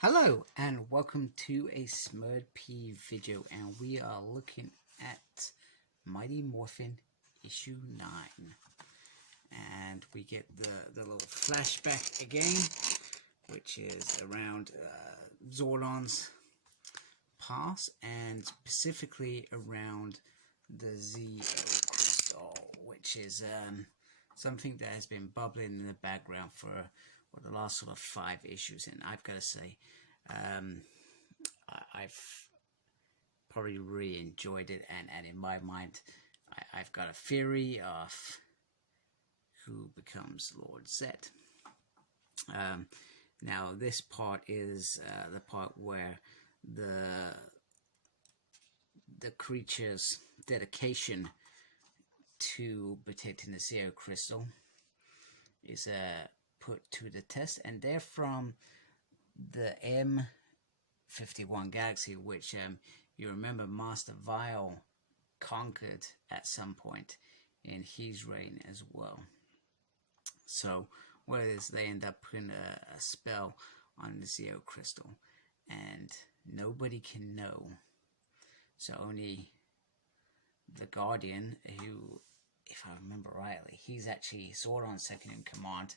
Hello and welcome to a Smurd video, and we are looking at Mighty Morphin issue 9, and we get the little flashback again, which is around Zordon's past, and specifically around the Zeo crystal, which is something that has been bubbling in the background for the last sort of 5 issues, and I've got to say, I've probably really enjoyed it, and in my mind, I've got a theory of who becomes Lord Zed. Now, this part is the part where the creature's dedication to protecting the Zeo crystal is put to the test, and they're from the M51 galaxy, which you remember Master Vile conquered at some point in his reign as well. So what it is, they end up putting a spell on the Zeo crystal, and nobody can know. So only the Guardian, who, if I remember rightly, he's actually Zordon's second in command,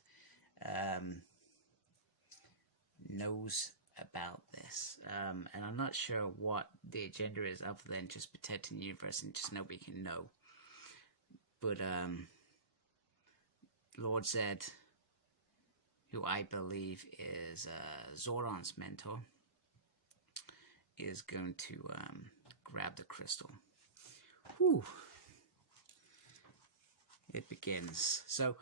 knows about this, and I'm not sure what the agenda is other than just protecting the universe and just nobody can know. But Lord Zed, who I believe is Zordon's mentor, is going to grab the crystal. Whew. It begins. So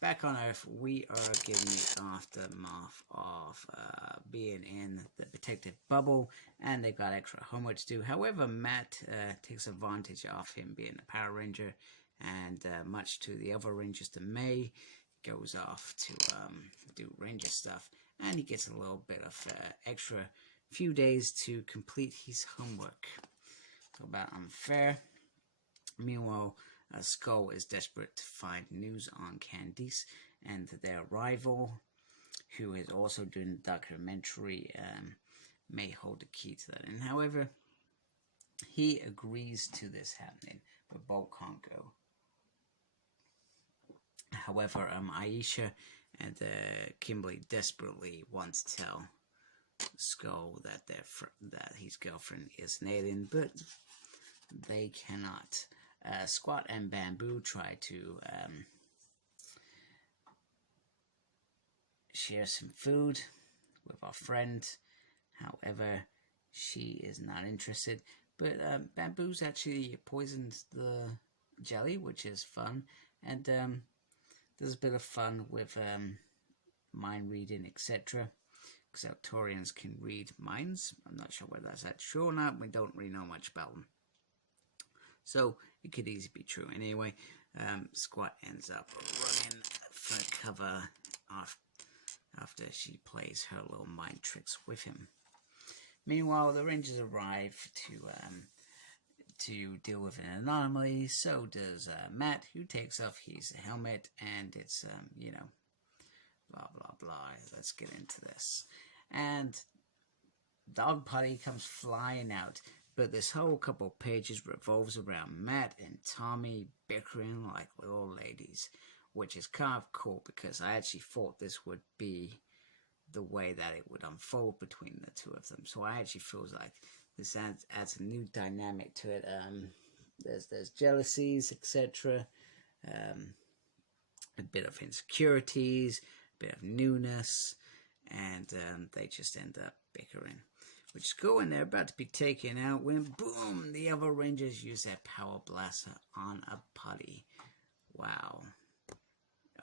back on Earth, we are getting the aftermath of being in the protective bubble, and they've got extra homework to do. However, Matt takes advantage of him being a Power Ranger, and much to the other Rangers' dismay, goes off to do Ranger stuff, and he gets a little bit of extra few days to complete his homework. Talk about unfair. Meanwhile, Skull is desperate to find news on Candice and their rival, who is also doing a documentary, may hold the key to that. And however, he agrees to this happening, but Bolt can't go. However, Aisha and Kimberly desperately want to tell Skull that his girlfriend is an alien, but they cannot. Squat and Bamboo try to share some food with our friend. However, she is not interested. But Bamboo's actually poisoned the jelly, which is fun. And there's a bit of fun with mind reading, etc. Because Altorians can read minds. I'm not sure whether that's true or not. We don't really know much about them. So it could easily be true. Anyway, Squat ends up running for cover after she plays her little mind tricks with him. Meanwhile, the Rangers arrive to deal with an anomaly. So does Matt, who takes off his helmet, and it's you know, blah blah blah. Let's get into this. And Dog Putty comes flying out. But this whole couple of pages revolves around Matt and Tommy bickering like little ladies, which is kind of cool because I actually thought this would be the way that it would unfold between the two of them. So I actually feel like this adds a new dynamic to it. There's jealousies, etc. A bit of insecurities, a bit of newness, and they just end up bickering. Which is cool, and they're about to be taken out when, boom, the other Rangers use their power blaster on a putty. Wow.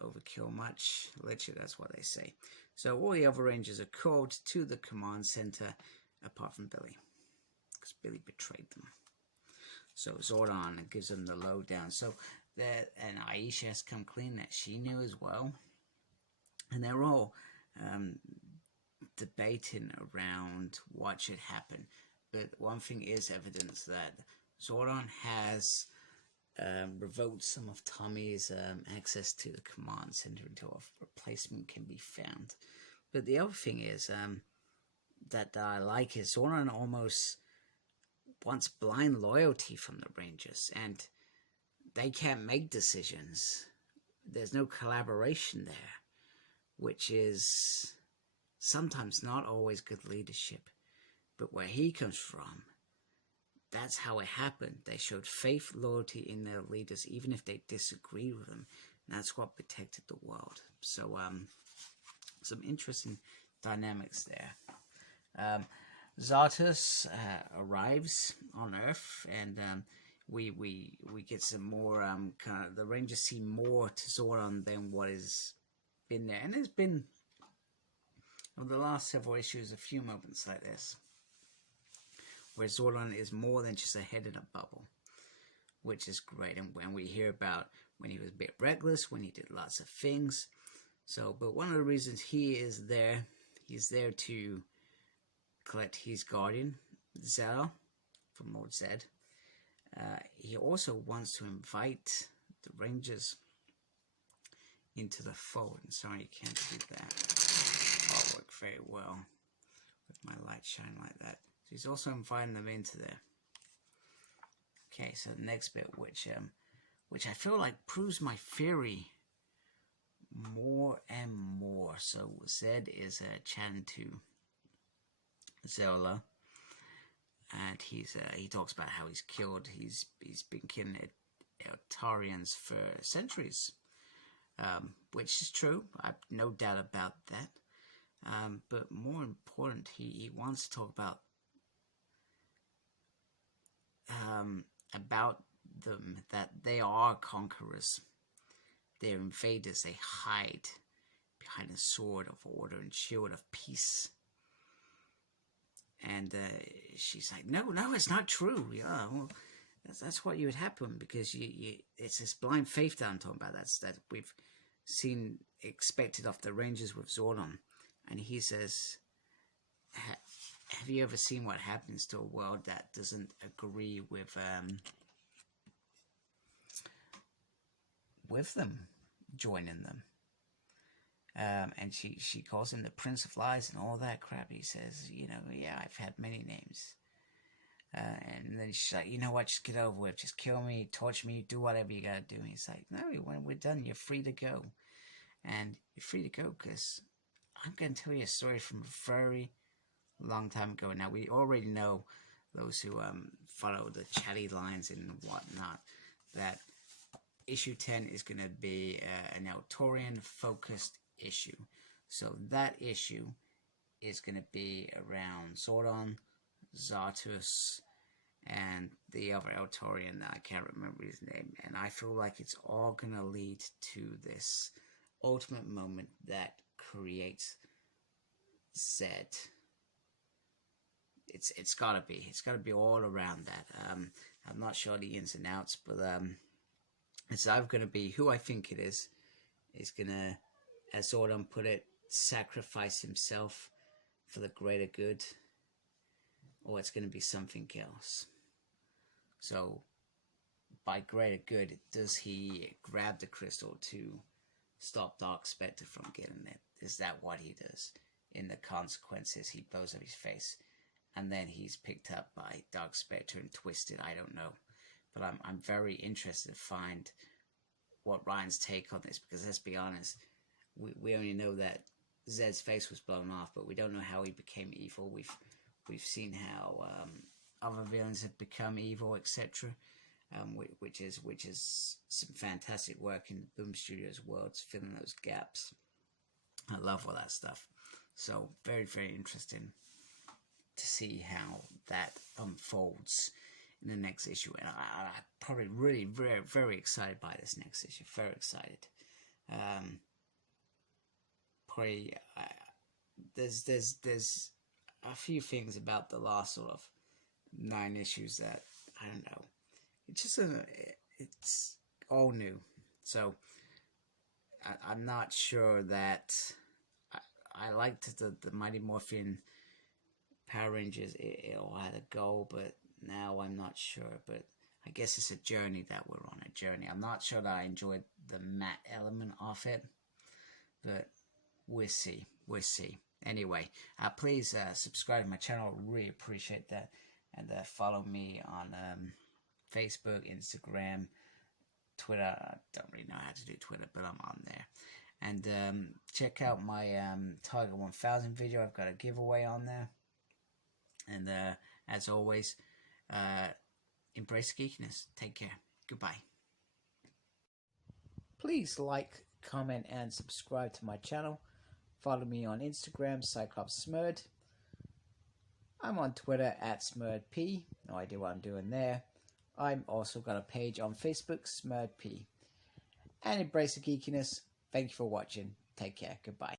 Overkill much? Literally, that's what they say. So all the other Rangers are called to the command center, apart from Billy. Because Billy betrayed them. So Zordon gives them the lowdown. So and Aisha has come clean that she knew as well. And they're all debating around what should happen, but one thing is evidence that Zordon has revoked some of Tommy's access to the command center until a replacement can be found. But the other thing is that I like is Zordon almost wants blind loyalty from the Rangers, and they can't make decisions. There's no collaboration there, which is sometimes not always good leadership. But where he comes from, that's how it happened. They showed faith, loyalty in their leaders, even if they disagreed with them. And that's what protected the world. So, some interesting dynamics there. Zartus arrives on Earth, and we get some more kind of, the Rangers see more to Zordon than what has been there. And there's been, over the last several issues, a few moments like this, where Zordon is more than just a head in a bubble, which is great. And when we hear about when he was a bit reckless, when he did lots of things. So, but one of the reasons he is there, he's there to collect his guardian, Zell, from Lord Zed. He also wants to invite the Rangers into the fold. And sorry, you can't do that. I'll work very well with my light shine like that. So he's also inviting them into there. Okay, so the next bit, which I feel like proves my theory more and more. So Zed is chatting to Zola, and he talks about how he's been killing Eltarians for centuries, which is true. I've no doubt about that. But more important, he wants to talk about them, that they are conquerors. They're invaders. They hide behind a sword of order and shield of peace. And she's like, no, it's not true. Yeah, well, that's what would happen, because it's this blind faith that I'm talking about. That we've seen expected of the Rangers with Zordon. And he says, have you ever seen what happens to a world that doesn't agree with them joining them? And she calls him the Prince of Lies and all that crap. He says, yeah, I've had many names. And then she's like, you know what, just get over with. Just kill me, torture me, do whatever you gotta do. And he's like, no, when we're done, you're free to go. And you're free to go because I'm going to tell you a story from a very long time ago. Now, we already know, those who follow the chatty lines and whatnot, that issue 10 is going to be an Eltorian-focused issue. So that issue is going to be around Zordon, Zartus, and the other Eltorian, I can't remember his name. And I feel like it's all going to lead to this ultimate moment that creates Zed. It's gotta be all around that. I'm not sure the ins and outs, but it's either gonna be, who I think it is gonna, as Zordon put it, sacrifice himself for the greater good, or it's gonna be something else. So by greater good, does he grab the crystal to stop Dark Spectre from getting it? Is that what he does? In the consequences, he blows up his face, and then he's picked up by Dark Spectre and twisted. I don't know, but I'm very interested to find what Ryan's take on this, because let's be honest, we only know that Zed's face was blown off, but we don't know how he became evil. We've seen how other villains have become evil, etc. Which is some fantastic work in Boom Studios worlds, filling those gaps. I love all that stuff. So very, very interesting to see how that unfolds in the next issue. And I'm probably really very, very excited by this next issue. Very excited. Probably there's a few things about the last sort of 9 issues that I don't know. It's just it's all new. So I'm not sure that I liked the Mighty Morphin Power Rangers. It all had a goal, but now I'm not sure. But I guess it's a journey that we're on, a journey. I'm not sure that I enjoyed the matte element of it, but we'll see. We'll see. Anyway, please subscribe to my channel. Really appreciate that. And follow me on Facebook, Instagram, Twitter. I don't really know how to do Twitter, but I'm on there. And check out my Tiger 1000 video. I've got a giveaway on there. And as always, embrace geekiness. Take care. Goodbye. Please like, comment, and subscribe to my channel. Follow me on Instagram, CyclopsSmurd. I'm on Twitter @SmurdP. No idea what I'm doing there. I'm also got a page on Facebook, SmurdP. And embrace the geekiness. Thank you for watching. Take care. Goodbye.